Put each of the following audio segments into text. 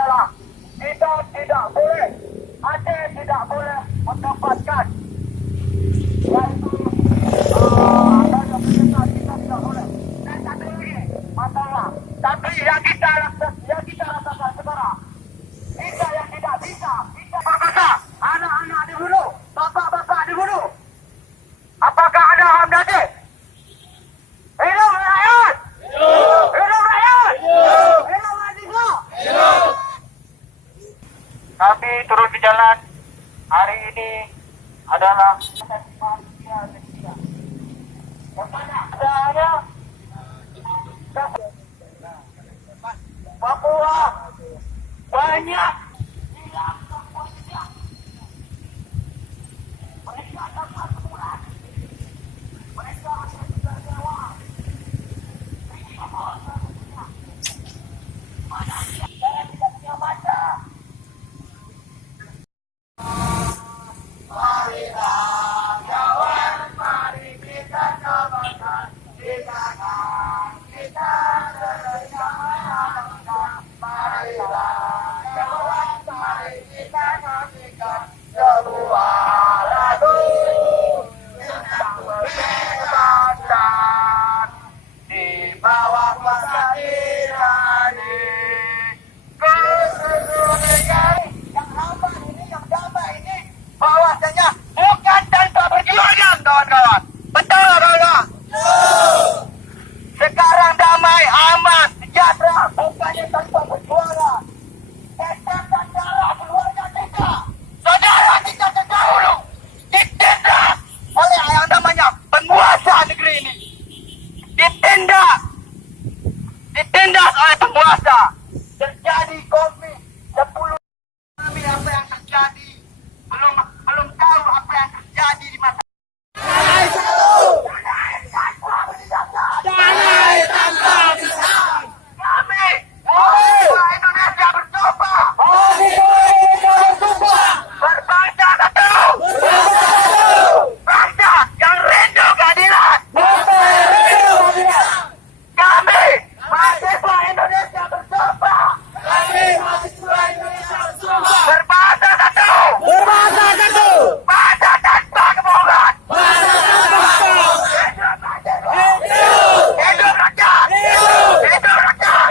adalah kita tidak boleh, Aceh tidak boleh mendapatkan yaitu adanya penyesuaian, kita tidak boleh. Dan satu lagi masalah, tapi yang kita rasakan sekarang, kita yang tidak bisa, kita berbesar, anak-anak dibunuh, bapak-bapak dibunuh. Apakah ada HAM nanti? Hidup rakyat! Hidup! Hidup rakyat! Hidup! Hidup mahasiswa! Hidup! Kami turun ke jalan hari ini adalah Papua banyak hilang komposisinya. Mereka dapat kurang. Mereka masih tidak nyawa. Mana dia? Cara tidak punya mata. Marilah kawan, mari kita cobakan. Kita marilah kawan, mari kita nyanyikan sebuah lagu tentang kebebasan di bawah kuasa tirani. Keseluruhan yang aman ini, yang damai ini, bahwasanya bukan tanpa perjuangan, kawan-kawan. Betul, kawan-kawan? Sekarang damai, aman, sejahtera, bukannya tanpa perjuangan. Tetap dan darah keluarga kita, saudara kita terdahulu ditindas oleh yang namanya penguasa negeri ini. Ditindas oleh penguasa. Terjadi konflik 10 kami apa yang terjadi. Belum tahu apa yang terjadi di masa. Indonesia bercoba. Berbangsa satu. Bangsa yang rindu keadilan. Kami mahasiswa Indonesia bercoba. Berbangsa satu. Bangsa tanpa kebohongan. Hidup rakyat. Hidup rakyat.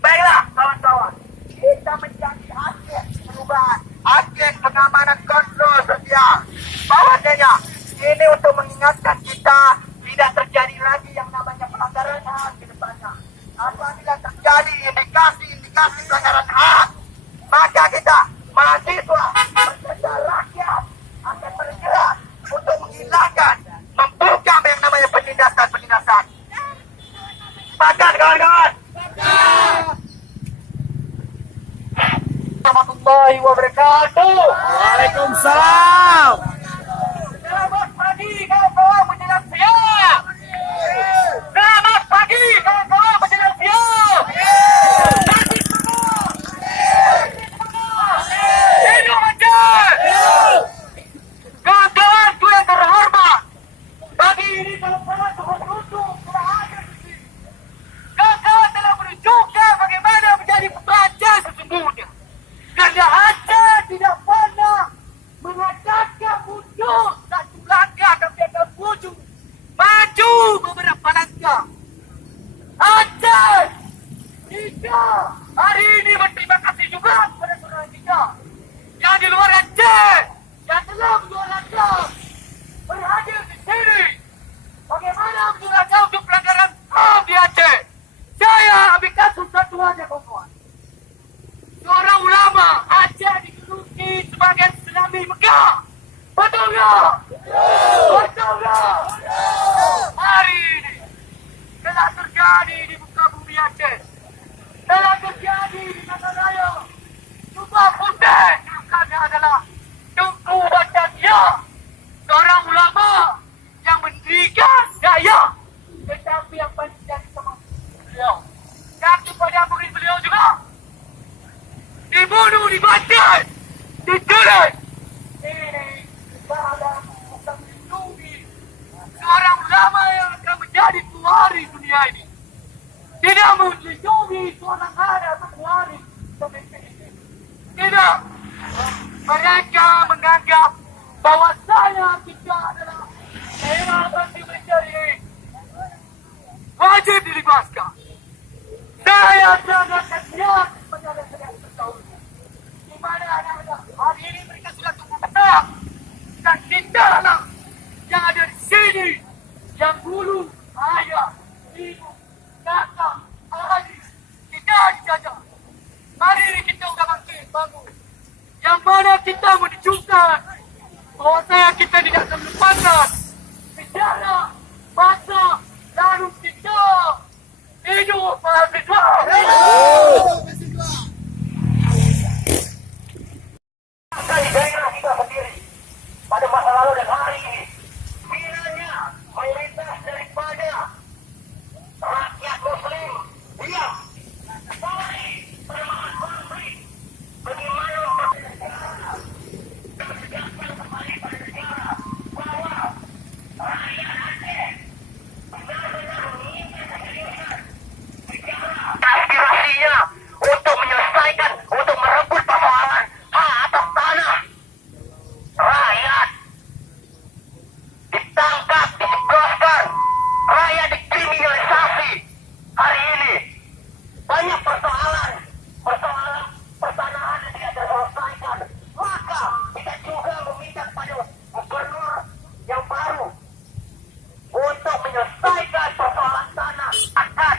Baiklah kawan-kawan, kita menjadi agen perubahan, agen pengamanan kontrol sosial. Bahwasanya ini untuk mengingatkan kita tidak terjadi lagi yang namanya pelanggaran HAM ke depannya. Apabila terjadi indikasi pelanggaran HAM, maka kita mahasiswa beserta rakyat akan bergerak untuk menghilangkan, membuka yang namanya penindasan. Sepakat kawan-kawan? Warahmatullahi wabarakatuh. Waalaikumsalam. Selamat pagi kawan-kawan menjelang siang. Selamat pagi kawan-kawan menjelang siang. Hidup Aceh. Kawan-kawanku yang terhormat, pagi ini kawan-kawan duduk telah ada di sini. Kawan-kawan telah menunjukkan bagaimana menjadi putra Aceh sesungguhnya. Karena Aceh tidak pernah mengatakan mundur satu langkah, tapi akan maju beberapa langkah. Aceh tidak hari ini berterima kasih juga kepada saudara kita yang di luar Aceh, yang telah menyuarakan berhadir di sini. Bagaimana menyuarakan untuk pelanggaran HAM di Aceh? Saya ambil kasus satu saja, kawan-kawan. Seorang ulama Aceh dikeduduki sebagai Islami Mekah. Betul tak? Betul tak? Hari ini telah terjadi di muka bumi Aceh. Telah terjadi di Nasaraya. Cuma putih julukannya adalah Tunku Batavia. Seorang ulama yang mendirikan daya. Tetapi yang paling jadi sama beliau. Dan kepada murid beliau juga dibunuh, dibantai, diculik. Ini adalah bukan melindungi seorang ulama yang akan menjadi pelari dunia ini. Tidak melindungi seorang anak pelari mereka menganggap bahawa kita adalah daerah anti Malaysia ini wajib dibebaskan. Saya sangat kasihan kepada rakyat terdahulu, di mana hari ini mereka sudah tumbuh besar dan kita lah yang ada di sini yang dulu ayah, ibu, kakak, adik kita dijajah. Hari ini kita sudah bangkit bangun, yang mana kita menunjukkan bahawa kita tidak akan melupakan sejarah, masa lalu kita. Hidup mahasiswa! Di daerah kita sendiri pada masa lalu dan hari ini, kiranya mayoritas daripada rakyat Muslim diam, mulai perkembangan konflik, bagaimana dan menegaskan kembali pada negara bahwa rakyat Aceh benar-benar menginginkan keadilan aspirasinya untuk menyelesaikan, untuk merebut persoalan hak atas tanah rakyat. Ditangkap, dijebloskan, rakyat dikriminalisasi. Hari ini banyak persoalan pertanahan yang tidak terselesaikan. Maka kita juga meminta kepada gubernur yang baru untuk menyelesaikan persoalan tanah akan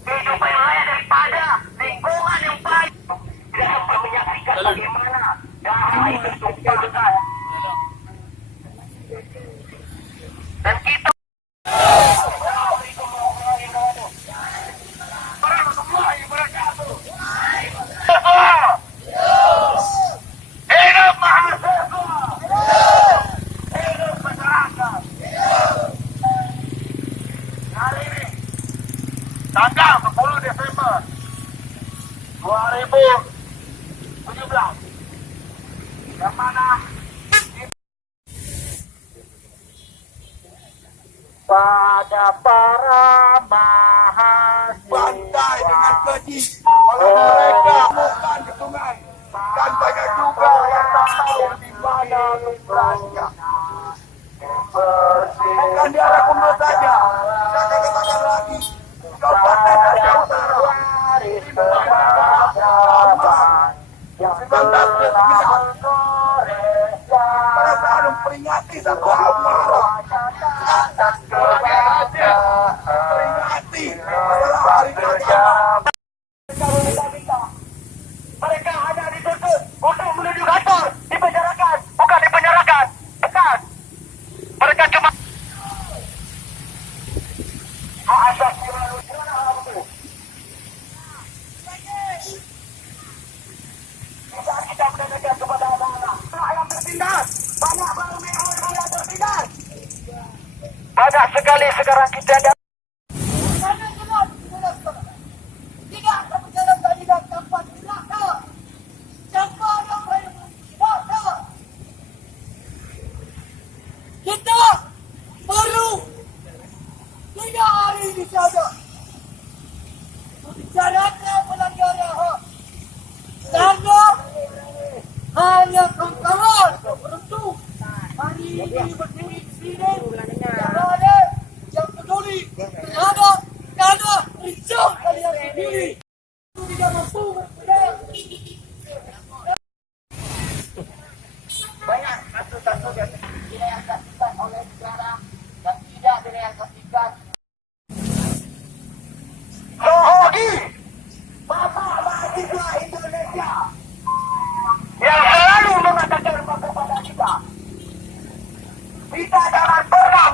kehidupan yang layak daripada lingkungan yang baik. Tidak sempat menyaksikan bagaimana darah itu ditumpahkan. Dan kita hidup mahasiswa, hidup masyarakat. Hari ini tanggal 10 Desember 2017, yang mana pada para mahasiswa Bantai dengan keji oleh mereka bukan di sungai, dan banyak juga yang tak tahu di mana tempatnya. Bukan di arah Kuno saja, saya akan katakan lagi Kabupaten Aceh Utara di yang 1999 pada saat memperingati satu amarah peringati masalah hari agama. mereka hanya dituntut untuk menuju kantor, dipenjarakan, bukan dipenjarakan, bukan. Mereka cuma asas kita mendengarkan kepada anak-anak yang bertindak, banyak baru mereka yang bertindak. Banyak sekali sekarang kita ada. Tidak akan berjalan dari tempat belaka. Siapa yang belaka? Kita baru 3 hari ini saja membicarakan pelanggaran hak. Karena hanya kawan-kawan beruntung hari ini berdiri di sini. Tidak ada yang peduli terhadap karena risau kalian sendiri. Tidak mampu bergerak. Banyak kasus-kasus yang direalisasikan oleh negara dan tidak direalisasikan. Sohogi, Bapak Mahasiswa Indonesia yang selalu mengatakan kepada kita jangan pernah